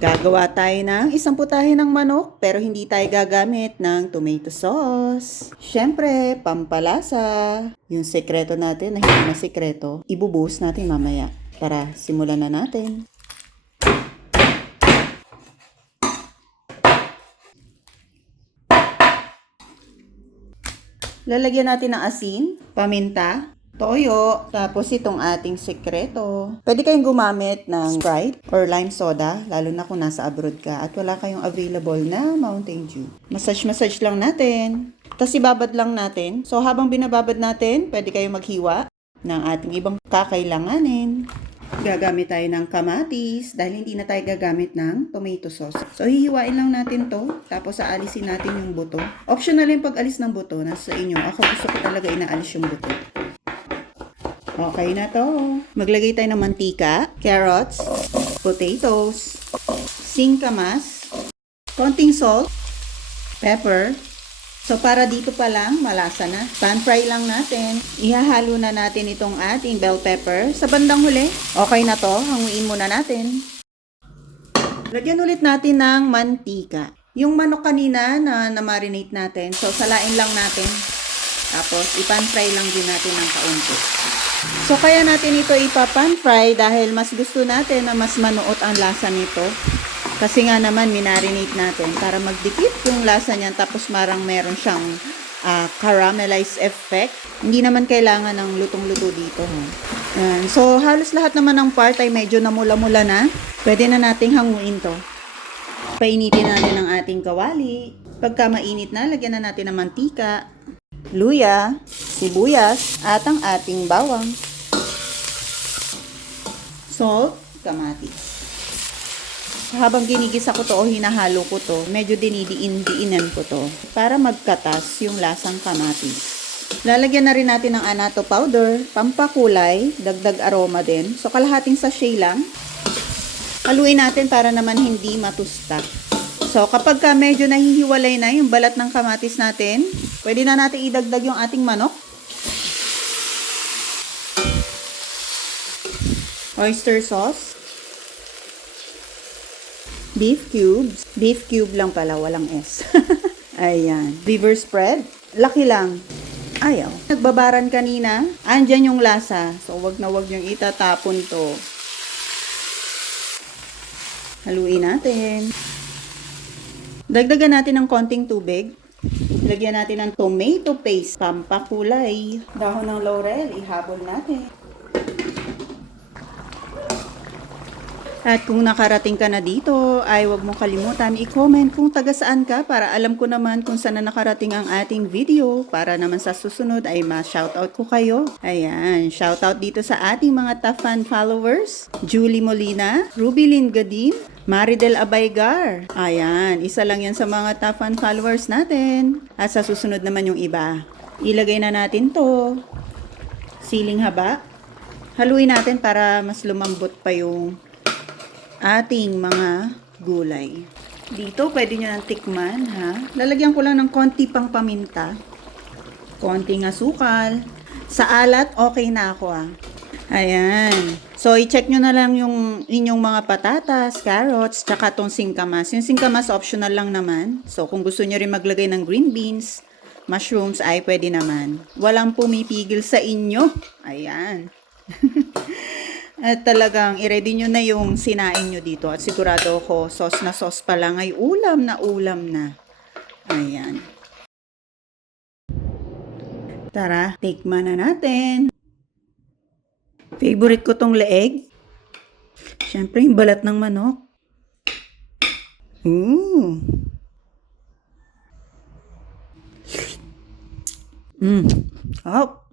Gagawa tayo ng isang putahe ng manok pero hindi tayo gagamit ng tomato sauce. Siyempre, pampalasa. Yung sekreto natin na hindi na sekreto, ibubuhos natin mamaya. Tara, simulan na natin. Lalagyan natin ng asin, paminta, toyo, tapos itong ating sekreto. Pwede kayong gumamit ng Sprite or lime soda, lalo na kung nasa abroad ka at wala kayong available na Mountain Dew. Massage lang natin. Tapos ibabad lang natin. So habang binababad natin, pwede kayong maghiwa ng ating ibang kakailanganin. Gagamit tayo ng kamatis dahil hindi na tayo gagamit ng tomato sauce. So, hihiwain lang natin to. Tapos, aalisin natin yung buto. Optional yung pag-alis ng buto. Nasa inyo. Ako gusto ko talaga inaalis yung buto. Okay na to. Maglagay tayo ng mantika, carrots, potatoes, singkamas, konting salt, pepper. So, para dito pa lang, malasa na. Pan-fry lang natin. Ihahalo na natin itong ating bell pepper. Sa bandang huli, okay na to. Hanguin muna natin. Lagyan ulit natin ng mantika. Yung manok kanina na marinate natin, so salain lang natin. Tapos, ipan-fry lang din natin ng kaunti. So, kaya natin ito ipapan-fry dahil mas gusto natin na mas manuot ang lasa nito. Kasi nga naman, minarinate natin para magdikit yung lasa niyan. Tapos marang meron siyang caramelized effect. Hindi naman kailangan ng lutong-luto dito. So, halos lahat naman ng part ay medyo namula-mula na. Pwede na nating hanguin to. Painitin natin ang ating kawali. Pagka mainit na, lagyan na natin ng mantika, luya, sibuyas, at ang ating bawang. Salt, kamatis. Habang ginigisa ko to o hinahalo ko to, medyo dinidiin-diinan ko to para magkatas yung lasang kamatis. Lalagyan na rin natin ng annatto powder, pampakulay, dagdag aroma din. So kalahating sachet lang. Haluin natin para naman hindi matusta. So kapag ka medyo nahihiwalay na yung balat ng kamatis natin, pwede na natin idagdag yung ating manok. Oyster sauce. Beef cubes. Beef cube lang pala, walang S. Ayan. Liver spread. Laki lang. Ayaw. Nagbabaran kanina. Andyan yung lasa. So, wag na wag yung itatapon to. Haluin natin. Dagdagan natin ng konting tubig. Lagyan natin ng tomato paste. Pampakulay. Dahon ng laurel. Ihabol natin. At kung nakarating ka na dito, ay huwag mong kalimutan i-comment kung taga saan ka para alam ko naman kung saan na nakarating ang ating video para naman sa susunod ay ma-shoutout ko kayo. Ayan, shoutout dito sa ating mga Tafan followers, Julie Molina, Ruby Lynn Gadin, Maridel Abaygar. Ayan, isa lang yan sa mga Tafan followers natin. At sa susunod naman yung iba. Ilagay na natin to. Siling haba. Haluin natin para mas lumambot pa yung ating mga gulay. Dito, pwede nyo nang tikman, ha? Lalagyan ko lang ng konti pang paminta. Konting asukal. Sa alat, okay na ako, ha? Ayan. So, i-check nyo na lang yung inyong mga patatas, carrots, tsaka tong singkamas. Yung singkamas, optional lang naman. So, kung gusto nyo rin maglagay ng green beans, mushrooms, ay pwede naman. Walang pumipigil sa inyo. Ayan. At talagang i-ready nyo na yung sinain nyo dito. At sigurado ko, sauce na sauce pa lang ay ulam na ulam na. Ayan. Tara, tikman na natin. Favorite ko tong leeg. Siyempre, yung balat ng manok. Ooh. Oh.